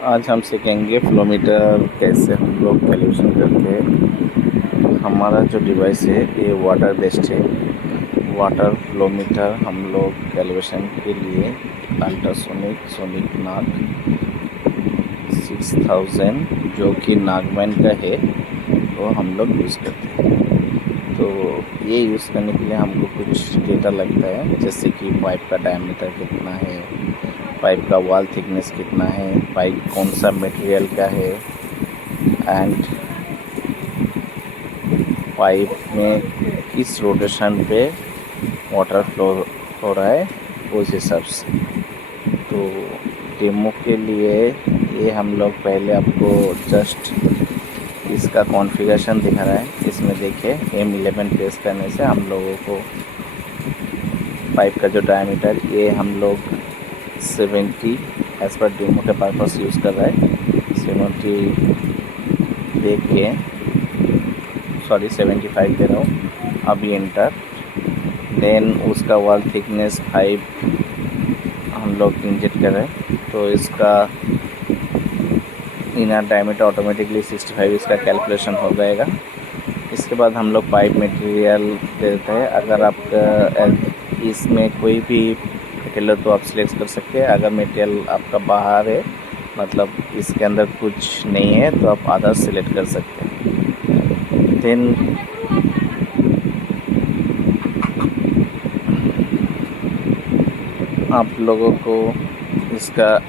आज हम सीखेंगे फ्लो मीटर कैसे हम लोग कैलकुलेशन करते हैं। हमारा जो डिवाइस है ये वाटर बेस्ड है। वाटर फ्लो मीटर हम लोग कैलकुलेशन के लिए अल्ट्रासोनिक सोनिक नाग 6000 जो कि नागमैन का है वो हम लोग यूज़ करते हैं। तो ये यूज़ करने के लिए हमको कुछ डेटा लगता है, जैसे कि पाइप का डायमीटर कितना है, पाइप का वॉल थिकनेस कितना है, पाइप कौन सा मटेरियल का है, एंड पाइप में किस रोटेशन पे वाटर फ्लो हो रहा है उस हिसाब से। तो डेमो के लिए ये हम लोग पहले आपको जस्ट इसका कॉन्फ़िगरेशन दिखा रहा है। इसमें देखिए M11 प्रेस करने से हम लोगों को पाइप का जो डायमीटर ये हम लोग 70 एज पर डेमो के पर्पस यूज़ कर रहा है। 70 देख के 75 दे रहा हूँ। अभी एंटर। देन उसका वॉल थिकनेस 5 हम लोग इंजेक्ट कर रहे हैं, तो इसका इनर डायमीटर ऑटोमेटिकली 65 इसका कैलकुलेशन हो जाएगा। इसके बाद हम लोग पाइप मटेरियल देते हैं। अगर आपका इसमें कोई भी मटेरियल तो आप सिलेक्ट कर सकते हैं। अगर मटेरियल आपका बाहर है, मतलब इसके अंदर कुछ नहीं है, तो आप आधा सिलेक्ट कर सकते हैं। देन आप लोगों को इसका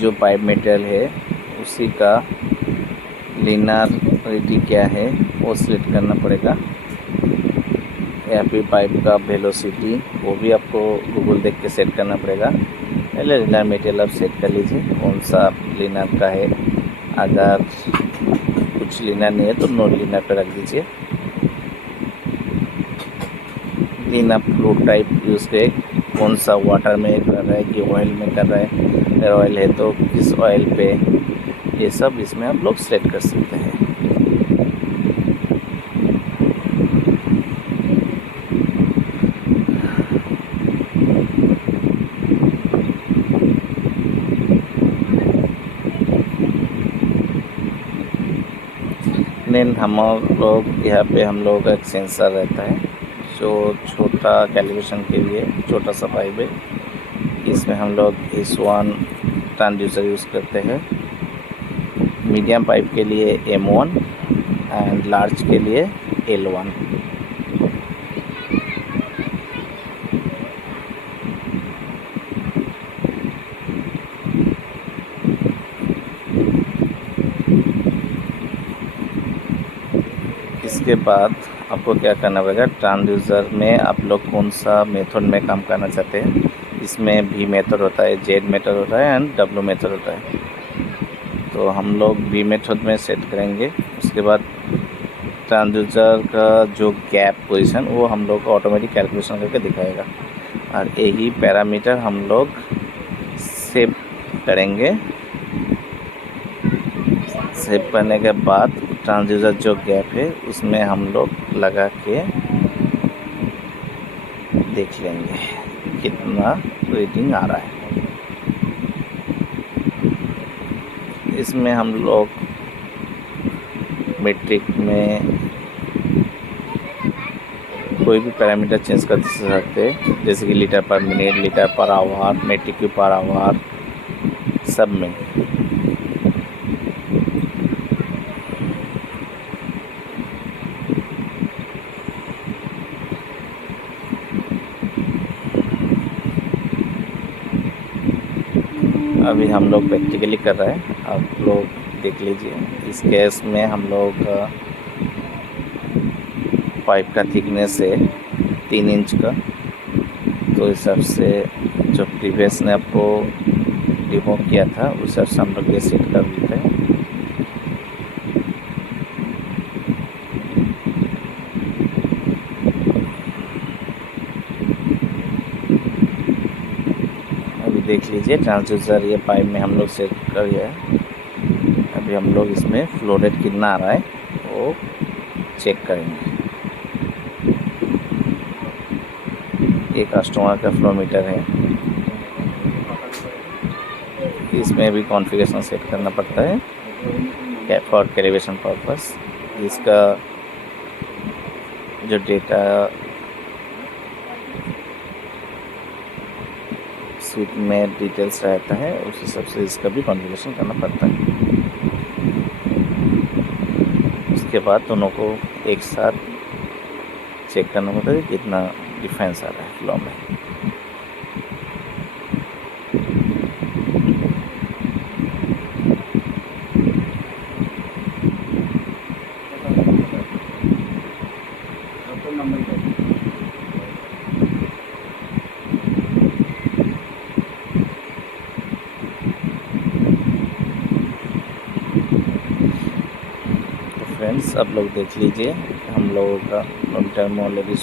जो पाइप मटेरियल है उसी का लिनियरिटी क्या है वो सिलेक्ट करना पड़ेगा। या फिर पाइप का वेलोसिटी वो भी आपको गूगल देख के सेट करना पड़ेगा। पहले लिनियर मटेरियल आप सेट कर लीजिए कौन सा लिनियर का है। अगर कुछ लिनियर नहीं है तो नो लिनियर पर रख दीजिए। दिन आप फ्लूइड टाइप यूज़ करें, कौन सा वाटर में कर रहा है कि ऑयल में कर रहा है। अगर ऑयल है तो किस ऑयल पे, ये सब इसमें आप लोग सेलेक्ट कर सकते हैं। देन हम लोग यहाँ पे हम लोग का एक सेंसर रहता है जो छोटा कैलिब्रेशन के लिए छोटा सा पाइप है। इसमें हम लोग S1 ट्रांसड्यूसर यूज़ करते हैं। मीडियम पाइप के लिए M1 एंड लार्ज के लिए L1। इसके बाद आपको क्या करना पड़ेगा, ट्रांसड्यूसर में आप लोग कौन सा मेथड में काम करना चाहते हैं। इसमें V मेथड होता है, Z मेथड होता है एंड W मेथड होता है। तो हम लोग V मेथड में सेट करेंगे। उसके बाद ट्रांसड्यूसर का जो गैप पोजीशन वो हम लोग को ऑटोमेटिक कैलकुलेशन करके दिखाएगा, और यही पैरामीटर हम लोग सेव करेंगे। सेव करने के बाद ट्रांसड्यूसर जो गैप है उसमें हम लोग लगा के देख लेंगे कितना रीडिंग आ रहा है। इसमें हम लोग मीट्रिक में कोई भी पैरामीटर चेंज कर सकते हैं, जैसे कि लीटर पर minute, litre per hour, metric cube per hour, सब में। अभी हम लोग प्रैक्टिकली कर रहे हैं, आप लोग देख लीजिए। इस केस में हम लोग पाइप का थिकनेस है 3 इंच का, तो इस हिसाब से जो प्रीवियस ने आपको डिमो किया था उस हिसाब से हम लोग ये सेट कर देते हैं। अभी देख लीजिए ट्रांसड्यूसर ये पाइप में हम लोग सेट कर गया है। अभी हम लोग इसमें फ्लो रेट कितना आ रहा है वो चेक करेंगे। ये कस्टमर का फ्लो मीटर है। इसमें भी कॉन्फ़िगरेशन सेट करना पड़ता है फॉर कैलिब्रेशन पर्पस। इसका जो डेटा शीट में डिटेल्स रहता है उस हिसाब से इसका भी कॉन्फ़िगरेशन करना पड़ता है। उसके बाद दोनों को एक साथ चेक करना पड़ता है कितना डिफरेंस आ रहा है फ्लो में। तो फ्रेंड्स, अब लोग देख लीजिए हम लोगों का लॉन्ग टर्म ऑलरेडी